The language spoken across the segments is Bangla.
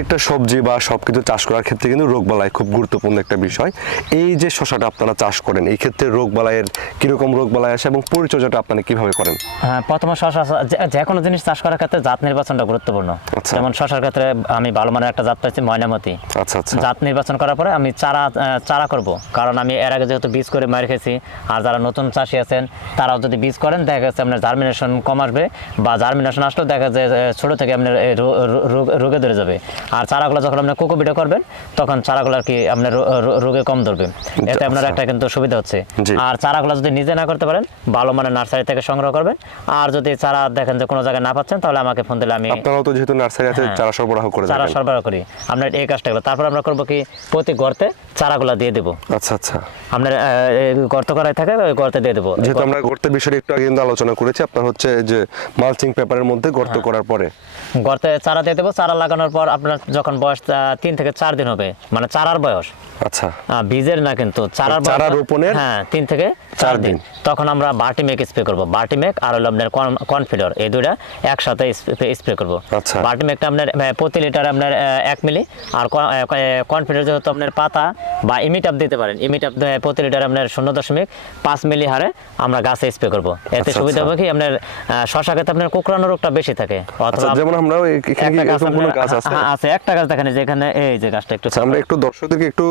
প্রত্যেকটা সবজি বা সবকিছু চাষ করার ক্ষেত্রে কিন্তু রোগবালাই খুব গুরুত্বপূর্ণ একটা বিষয়। এই যে শশাটা আপনারা চাষ করেন এই ক্ষেত্রে রোগবালাইয়ের কীরকম রোগবালাই আসে এবং পরিচর্যাটা আপনারা কীভাবে করেন? হ্যাঁ প্রথমে শশা যে- কোনো জিনিস চাষ করার ক্ষেত্রে জাত নির্বাচনটা গুরুত্বপূর্ণ। আচ্ছা। যেমন শশার ক্ষেত্রে আমি ভালো মানের একটা জাত পাইছি ময়নামতি। আচ্ছা আচ্ছা। জাত নির্বাচন করার পরে আমি চারা চারা করব। কারণ আমি এর আগে যেহেতু বীজ করে মার খেয়েছি আর যারা নতুন চাষি আছেন তারাও যদি বীজ করেন দেখা যাচ্ছে আপনার জার্মিনেশন কম আসবে বা জার্মিনেশন আসলেও দেখা যায় ছোট থেকে আপনার রোগে ধরে যাবে। আর চারাগুলো যখন আপনি কোকোপিটা করবেন তখন চারাগুলো আর কি আপনার রোগে কম ধরবে। এতে আপনার আচ্ছা। একটা কিন্তু সুবিধা হচ্ছে। আর চারাগুলো যদি নিজে না করতে পারেন ভালো মানের নার্সারি থেকে সংগ্রহ করবেন। আর যদি চারা দেখেন যে কোনো জায়গায় না পাচ্ছেন তাহলে আমাকে ফোন দিলে আমি আপনারাও তো যেহেতু নার্সারি আছে হ্যাঁ। চারা সরবরাহ করে চারা সরবরাহ করি। আমরা এই কাজটা করব তারপর আমরা করব কি প্রতি গর্তে চারাগুলা দিয়ে দেবো। আচ্ছা আচ্ছা। আপনার গর্ত করাই থাকে ওই গর্তে দিয়ে দেবো। যেহেতু আমরা গর্তের বিষয়ে একটু আগে কিন্তু আলোচনা করেছি আপনার হচ্ছে যে মালচিং পেপারের মধ্যে গর্ত হ্যাঁ। করার পরে। গর্তে চারা দিয়ে দেবো। চারা লাগানোর পর আপনার যখন বয়স তিন থেকে চার দিন হবে মানে চারার বয়স। আচ্ছা। বীজের না কিন্তু চারার চারা রোপণের হ্যাঁ তিন থেকে চার দিন। তখন আমরা বাটিমেক স্প্রে করব। বাটিমেক আর হলো আপনার কনফিডর এই দুইটা একসাথে স্প্রে করব। আচ্ছা। বাটিমেকটা আপনার প্রতি লিটার আপনার এক মিলি। আর কনফিডর যেহেতু আপনার পাতা বা ইমিটাপ দিতে পারেন ইমিটাপ প্রতি লিটার আপনার শূন্য দশমিক পাঁচ মিলি হারে আমরা গাছে স্প্রে করব। এতে আচ্ছা, সুবিধা আচ্ছা। হবে কি আপনার শশা ক্ষেত্রে আপনার কোকড়ানো রোগটা বেশি থাকে। আচ্ছা অথবা যেমন আমরা এখানে কি কোনো গাছ আছে? আছে একটা গাছ দেখেন এই যে এখানে এই যে গাছটা একটু আমরা একটু দর্শকদেরকে একটু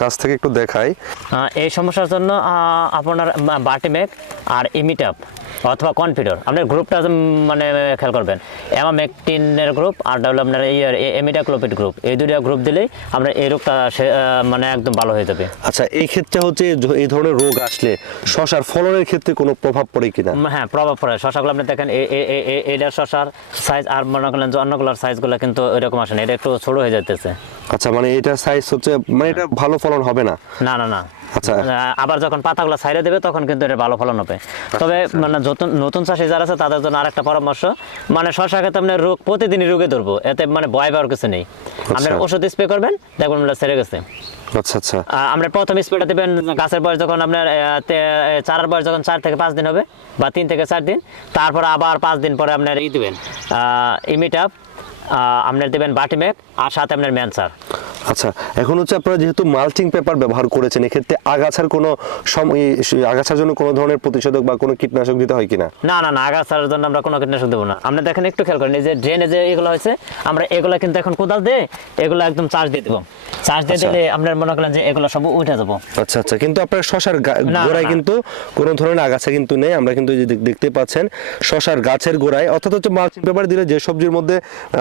কাছ থেকে একটু দেখাই। এই সমস্যার জন্য আপনার বাটিমেক আর ইমিটাপ অথবা কনফিডর আপনার গ্রুপটা মানে খেয়াল করবেন। অ্যামামেকটিনের গ্রুপ আর আপনার এমিটাক্লোপিড গ্রুপ এই দুইটা গ্রুপ দিলেই আপনার এই রোগটা মানে একদম ভালো হয়ে যাবে। আচ্ছা এই ক্ষেত্রে হচ্ছে এই ধরনের রোগ আসলে শশার ফলনের ক্ষেত্রে কোনো প্রভাব পড়ে কিনা? হ্যাঁ প্রভাব পড়ে। শশাগুলো আপনি দেখেন এটার শশার সাইজ আর মনে করেন যে অন্যগুলোর সাইজগুলো কিন্তু এরকম আসে না এটা একটু ছোট হয়ে যাইতেছে। আচ্ছা মানে এটা সাইজ হচ্ছে মানে এটা ভালো ফলন হবে না? না না না। আচ্ছা। আবার যখন পাতাগুলো সাইডে দেবে তখন কিন্তু এটা ভালো ফলন হবে। তবে মানে নতুন নতুন চাষি যারা আছে তাদের জন্য আরেকটা পরামর্শ মানে শশা খেতে আপনার রোগ প্রতিদিনই রোগে ধরবো এতে মানে ভয় পাওয়ার কিছু নেই। আপনার ওষুধ স্প্রে করবেন দেখবেন ওটা সেরে গেছে। আচ্ছা আচ্ছা। আমরা প্রথম স্প্রেটা দেবেন গাছের বয়স যখন আপনার চারার বয়স যখন চার থেকে পাঁচ দিন হবে বা তিন থেকে চার দিন তারপর আবার পাঁচ দিন পরে আপনার ই দেবেন ইমিটাপ আপনার দেবেন বাটিমে আর সাথে আপনার ম্যানসার আচ্ছা এখন হচ্ছে আপনারা যেহেতু মালচিং পেপার ব্যবহার করেছেন এক্ষেত্রে আগাছার কোনো আগাছার জন্য কোনো ধরনের প্রতিষেধক বা কোনো কীটনাশক দিতে হয় কিনা? না না না আগাছার জন্য আমরা কোনো কীটনাশক দেবো না। আপনি দেখেন একটু খেয়াল করেন এই যে ড্রেনে যে এগুলো হয়েছে আমরা এগুলো কিন্তু এখন কোদাল দিয়ে এগুলো একদম চার্জ দিয়ে দেবো। চার্জ দিয়ে আচ্ছা। দিলে আপনার মনে করেন যে এগুলো সব উঠে যাব। আচ্ছা আচ্ছা কিন্তু আপনার শশার গোড়ায় কিন্তু কোনো ধরনের আগাছা কিন্তু নেই আমরা কিন্তু দেখতে পাচ্ছেন শশার গাছের গোড়ায়। অর্থাৎ হচ্ছে মালচিং পেপার দিলে যে সবজির মধ্যে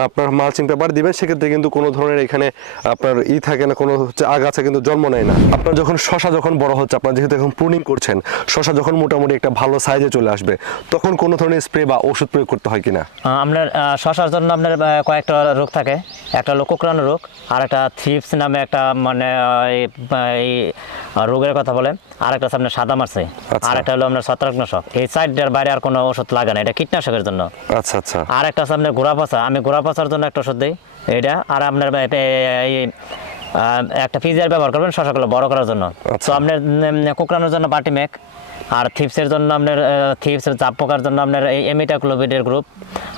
আপনার মালচিং পেপার দিবেন সেক্ষেত্রে কিন্তু কোনো ধরনের এখানে আপনার ই থাকে না কোনো হচ্ছে আগাছা কিন্তু জন্ম নেয় না। আপনার যখন শশা যখন বড় হচ্ছে আপনার যেহেতু এখন প্রুনিং করছেন শশা যখন মোটামুটি একটা ভালো সাইজে চলে আসবে তখন কোনো ধরনের স্প্রে বা ওষুধ প্রয়োগ করতে হয় কিনা? আপনার শশার জন্য আপনার কয়েকটা রোগ থাকে। একটা হলো কোকড়ানো রোগ আর একটা থিপস নামে একটা মানে এই, রোগের কথা বলে। আর একটা আপনার সাদা মারছে আচ্ছা। আর একটা হলো আপনার ছত্রাকনাশক। এই সাইডটার বাইরে আর কোনো ওষুধ লাগে না এটা কীটনাশকের জন্য। আচ্ছা আচ্ছা। আর একটা আছে আপনার গোড়া পচা। আমি গোড়া পচার জন্য একটা ওষুধ দিই। এটা। আর আপনার একটা ফিজিয়ার ব্যবহার করবেন শশাগুলো বড় করার জন্য। আচ্ছা। তো আপনার কোকড়ানোর জন্য বাটিমেক আর থিপসের জন্য আপনার থিপসের চাপ পোকার জন্য আপনার এই এমিটাক্লোভিডের গ্রুপ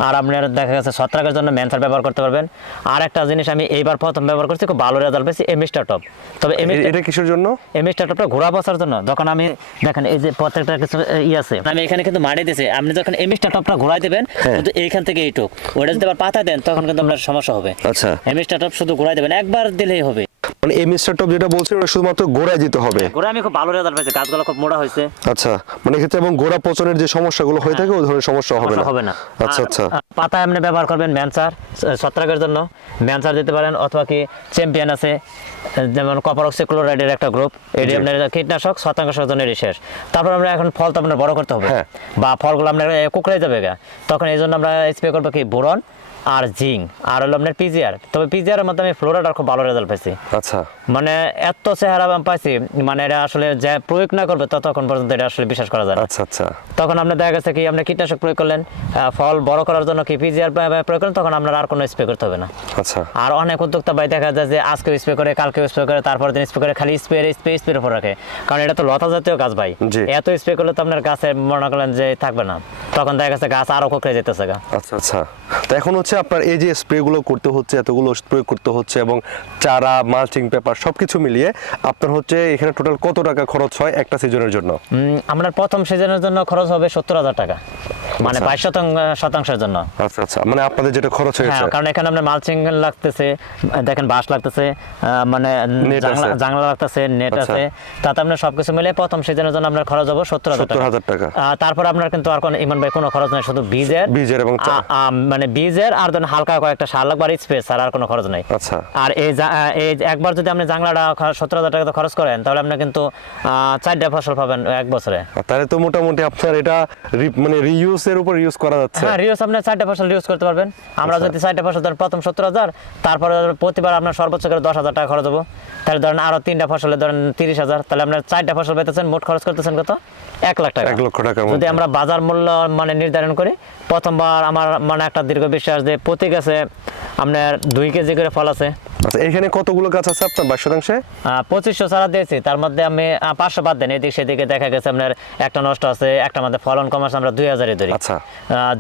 আর আপনার দেখা গেছে ছত্রাকের জন্য ম্যানসার ব্যবহার করতে পারবেন। আর একটা জিনিস আমি এইবার প্রথম ব্যবহার করছি খুব ভালো রেজাল্ট পেয়েছি এমিস্টার টপ তবে এটা কিসের জন্য? এমএসটা টপটা ঘোরা বসার জন্য। যখন আমি দেখেন এই যে প্রত্যেকটা কিছু ই আছে। আমি এখানে কিন্তু মারি দিয়েছি। আপনি যখন এমএসটা টপটা ঘোরাই দেবেন। কিন্তু এইখান থেকে এইটুক। ওটা যদি আবার পাতা দেন তখন কিন্তু আপনার সমস্যা হবে। আচ্ছা। এমএসটা টপ শুধু ঘোরাই দেবেন একবার দিলেই হবে। মানে এই মিস্টার টপ যেটা ওটা শুধুমাত্র গোড়ায় দিতে হবে। ঘোরা আমি খুব ভালো রেজাল্ট পেয়েছি গাছগুলো খুব মোটা হয়েছে। আচ্ছা মানে এবং গোড়া পচনের যে সমস্যাগুলো হয়ে থাকে ওই ধরনের সমস্যা হবে না। হবে না। আচ্ছা আচ্ছা। পাতা এমনি ব্যবহার করবেন ম্যানসার ছত্রাকের জন্য। ম্যানসার দিতে পারেন অথবা কি চ্যাম্পিয়ন আছে যেমন কপার অক্সিক্লোরাইডের একটা গ্রুপ এটি আপনার কীটনাশক জন্য এটি শেষ তারপর আমরা এখন ফল তো আপনার বড় করতে হবে। হ্যাঁ। বা ফলগুলো আপনার কুকড়ে যাবে গা। তখন এই জন্য আমরা স্প্রে করব কি বোরন আর জিং আর হলো আপনার পিজিআর তবে পিজিআর মধ্যে আমি ফ্লোরাটার খুব ভালো রেজাল্ট পাইছি। আচ্ছা। মানে এত চেহারা আমি পাইছি মানে এটা আসলে যে প্রয়োগ না করবে ততক্ষণ পর্যন্ত এটা আসলে বিশ্বাস করা যায় না। আচ্ছা আচ্ছা। তখন আপনার দেখা গেছে কি আপনি কীটনাশক প্রয়োগ করলেন ফল বড় করার জন্য কি পিজিআর প্রয়োগ করলেন তখন আপনার আর কোনো স্প্রে করতে হবে না। আচ্ছা। আর অনেক উদ্যোক্তা ভাই দেখা যায় যে আজকে স্প্রে করে কালকে স্প্রে করে তারপর দিন স্প্রে করে খালি স্প্রে স্প্রে স্প্রে উপর রাখে। কারণ এটা তো লতা জাতীয় গাছ ভাই। এত স্প্রে করলে তো আপনার গাছে মনে করলেন যে থাকবে না। তখন দেখা গেছে গাছ আরও কোকড়ে যেতেছে গা। আচ্ছা আচ্ছা। তো এখন হচ্ছে আপনার এই যে স্প্রেগুলো করতে হচ্ছে এতগুলো স্প্রে করতে হচ্ছে এবং চারা মালচিং পেপার সবকিছু মিলিয়ে আপনার হচ্ছে এখানে টোটাল কত টাকা খরচ হয় একটা সিজনের জন্য? আপনার প্রথম সিজনের জন্য খরচ হবে সত্তর হাজার টাকা। মানে আচ্ছা। বাইশ শতাংশ শতাংশের জন্য। আচ্ছা আচ্ছা। মানে আপনাদের যেটা খরচ হয়েছে। হ্যাঁ কারণ এখানে আপনার মালচিং লাগতেছে দেখেন বাঁশ লাগতেছে মানে জানলা লাগতেছে নেট আচ্ছা। আছে। তাতে আপনার সবকিছু মিলে প্রথম সিজনের জন্য আপনার খরচ হবে সত্তর হাজার টাকা। তারপর আপনার কিন্তু আর কোনো ইমান ভাই কোনো খরচ নেই শুধু বীজের বীজের এবং মানে বীজের আর ধরেন হালকা কয়েকটা সার লাগবে আর স্পেস আর আর কোনো খরচ নেই। আচ্ছা। আর এই এই একবার যদি আপনি জাংলাটা সত্তর হাজার টাকা খরচ করেন তাহলে আপনি কিন্তু চারটা ফসল পাবেন এক বছরে। তাহলে তো মোটামুটি আপনার এটা মানে রিউজ এর উপর ইউজ করা যাচ্ছে। হ্যাঁ রিউজ আপনি চারটা ফসল ইউজ করতে পারবেন। আমরা আচ্ছা। যদি চারটা ফসল ধরেন প্রথম সত্তর হাজার তারপরে প্রতিবার আপনার সর্বোচ্চ করে দশ হাজার টাকা খরচ হব। তাহলে ধরেন আরও তিনটা ফসলে ধরেন তিরিশ হাজার তাহলে আপনার চারটা ফসল পেতেছেন মোট খরচ করতেছেন কত? এক লাখ টাকা। এক লক্ষ টাকার যদি আমরা বাজার মূল্য মানে নির্ধারণ করি প্রথমবার আমার মানে একটা দীর্ঘ বিশ্বাস যে প্রতি গাছে আপনার দুই কেজি করে ফল আছে। আচ্ছা এখানে কতগুলো গাছ আছে আপনার বাইশ শতাংশে? পঁচিশশো চারা দিয়েছি। তার মধ্যে আমি পাঁচশো বাদ দেন এদিক সেদিকে দেখা গেছে আপনার একটা নষ্ট আছে একটা মধ্যে ফলন কম আছে আমরা দুই হাজারই ধরি। আচ্ছা।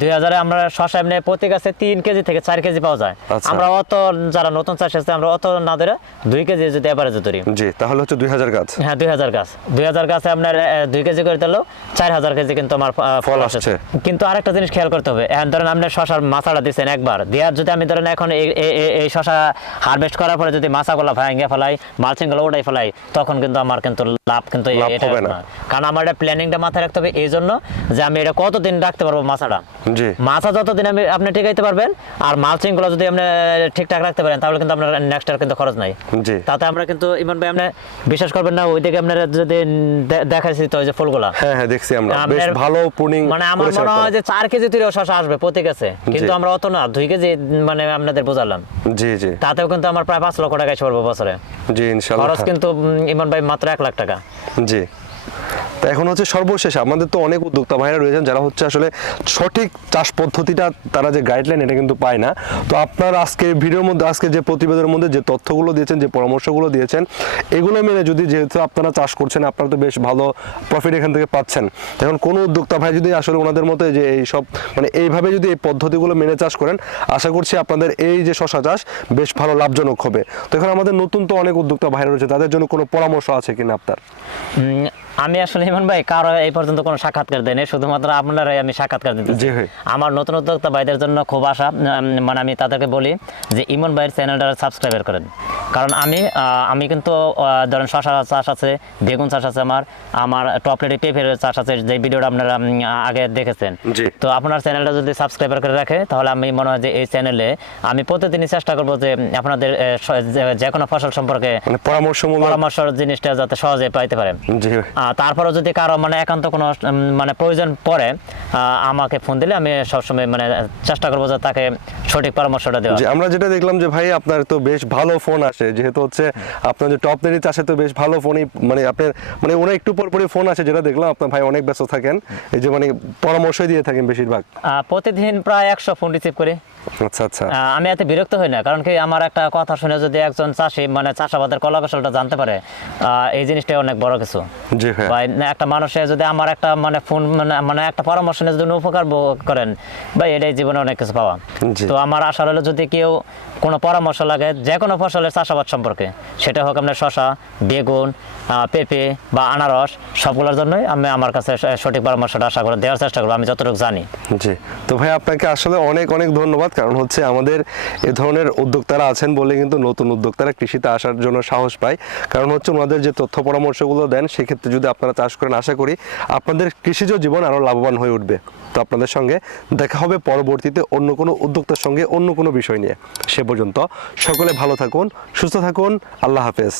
দুই হাজারে আমরা শশা এমনি প্রতি গাছে তিন কেজি থেকে চার কেজি পাওয়া যায়। আচ্ছা। আমরা অত যারা নতুন চাষ আছে আমরা অত না ধরে দুই কেজি যদি এভারেজে ধরি। জি তাহলে হচ্ছে দুই হাজার গাছ। হ্যাঁ দুই হাজার গাছ। দুই হাজার গাছে আপনার দুই কেজি করে দিলেও চার হাজার কেজি কিন্তু আমার ফল আসছে। কিন্তু আরেকটা জিনিস খেয়াল করতে হবে এখন ধরেন আপনি শশার মাথাটা দিচ্ছেন একবার দেওয়ার যদি আমি ধরেন এখন এই- শশা হারভেস্ট করার পরে যদি মাছাগুলো ভাঙিয়ে ফেলাই মালচিংগুলো ওটাই ফেলাই তখন কিন্তু আমার কিন্তু লাভ কিন্তু হবে না। কারণ আমার এটা প্ল্যানিংটা মাথায় রাখতে হবে এই জন্য যে আমি এটা কতদিন রাখতে পারব মাছাটা? জি। মাছা যতদিন আমি আপনি টিকাইতে পারবেন আর মালচিংগুলো যদি আপনি ঠিকঠাক রাখতে পারেন তাহলে কিন্তু আপনার নেক্সট আর কিন্তু খরচ নাই। জি। তাতে আমরা কিন্তু ইমন ভাই আপনি বিশ্বাস করবেন না ওইদিকে আপনার যদি দেখাইছি তো ওই যে ফুলগুলা। হ্যাঁ হ্যাঁ দেখছি আমরা। বেশ ভালো পুনিং মানে আমার মনে হয় যে চার কেজি তৈরি শশা আসবে প্রতি গাছে। কিন্তু আমরা অত না দুই কেজি মানে আপনাদের বোঝালাম। জি জি। তাতেও কিন্তু আমার প্রায় পাঁচ লক্ষ টাকায় ছড়বো বছরে জি ইনশাল্লাহ। খরচ কিন্তু ইমন ভাই মাত্র এক লাখ টাকা। জি। তো এখন হচ্ছে সর্বশেষ আমাদের তো অনেক উদ্যোক্তা ভাইরা রয়েছেন যারা হচ্ছে আসলে সঠিক চাষ পদ্ধতিটা তারা যে গাইডলাইন এটা কিন্তু পায় না। তো আপনার আজকে ভিডিওর মধ্যে, আজকে যে প্রতিবেদনের মধ্যে যে তথ্যগুলো দিয়েছেন, যে পরামর্শগুলো দিয়েছেন, এগুলো মেনে যদি যেহেতু আপনারা চাষ করছেন, আপনারা তো বেশ ভালো প্রফিট এখান থেকে পাচ্ছেন। এখন কোনো উদ্যোক্তা ভাই যদি আসলে ওনাদের মতো যে এই সব মানে এইভাবে যদি এই পদ্ধতিগুলো মেনে চাষ করেন, আশা করছি আপনাদের এই যে শশা চাষ বেশ ভালো লাভজনক হবে। তো এখন আমাদের নতুন তো অনেক উদ্যোক্তা ভাইরা রয়েছে, তাদের জন্য কোনো পরামর্শ আছে কিনা আপনার? আমি আসলে ইমন ভাই কারও এই পর্যন্ত কোনো সাক্ষাৎকার দেয়নি শুধুমাত্র আপনারাই আমি সাক্ষাৎকার ভাই। আমার নতুন উদ্যোক্তা ভাইদের জন্য খুব আশা মানে আমি তাদেরকে বলি যে ইমন ভাইয়ের চ্যানেলটা সাবস্ক্রাইবার করেন। কারণ আমি আমি কিন্তু ধরেন শশা চাষ আছে বেগুন চাষ আছে আমার আমার টপলেটে পেঁপের চাষ আছে যে ভিডিওটা আপনারা আগে দেখেছেন। তো আপনার চ্যানেলটা যদি সাবস্ক্রাইবার করে রাখে তাহলে আমি মনে হয় যে এই চ্যানেলে আমি প্রতিদিনই চেষ্টা করব যে আপনাদের যে- কোনো ফসল সম্পর্কে পরামর্শ পরামর্শমূলক পরামর্শ জিনিসটা যাতে সহজে পাইতে পারে জি ভাই। আহ, তারপরেও যদি কারও মানে একান্ত কোনো মানে প্রয়োজন পড়ে আমাকে ফোন দিলে আমি সবসময় মানে চেষ্টা করব যে তাকে সঠিক পরামর্শটা দেওয়া আমরা যেটা দেখলাম যে ভাই আপনার তো বেশ ভালো ফোন আসে যেহেতু হচ্ছে আপনার যে টপ নেরি চাষে তো বেশ ভালো ফোনই মানে আপনার মানে ওরা একটু পর পরই ফোন আসে যেটা দেখলাম আপনার ভাই অনেক ব্যস্ত থাকেন এই যে মানে পরামর্শই দিয়ে থাকেন বেশিরভাগ। প্রতিদিন প্রায় একশো ফোন রিসিভ করি। আচ্ছা আচ্ছা। আমি এতে বিরক্ত হই না কারণ কি আমার একটা কথা শুনে যদি একজন চাষি মানে চাষাবাদের কলা কৌশলটা জানতে পারে আহ, এই জিনিসটাই অনেক বড় কিছু। জি হ্যাঁ। বা একটা মানুষের যদি আমার একটা মানে ফোন মানে মানে একটা পরামর্শ নিয়ে যদি উপকার করেন বা এটাই জীবনে অনেক কিছু পাওয়া। তো আমার আশা হলো যদি কেউ কোনো পরামর্শ লাগে যে কোনো ফসলের চাষাবাদ সম্পর্কে সেটা হোক আপনার শশা বেগুন পেঁপে বা আনারস সবগুলোর জন্যই আমি আমার কাছে সঠিক পরামর্শটা আশা করে দেওয়ার চেষ্টা করব আমি যতটুকু জানি। জি। তো ভাই আপনাকে আসলে অনেক অনেক ধন্যবাদ কারণ হচ্ছে আমাদের এ ধরনের উদ্যোক্তারা আছেন বলে কিন্তু নতুন উদ্যোক্তারা কৃষিতে আসার জন্য সাহস পায়। কারণ হচ্ছে ওনাদের যে তথ্য পরামর্শগুলো দেন সেক্ষেত্রে যদি আপনারা চাষ করেন, আশা করি আপনাদের কৃষিজ জীবন আরও লাভবান হয়ে উঠবে। তো আপনাদের সঙ্গে দেখা হবে পরবর্তীতে অন্য কোনো উদ্যোক্তার সঙ্গে অন্য কোনো বিষয় নিয়ে। সে পর্যন্ত সকলে ভালো থাকুন, সুস্থ থাকুন, আল্লাহ হাফেজ।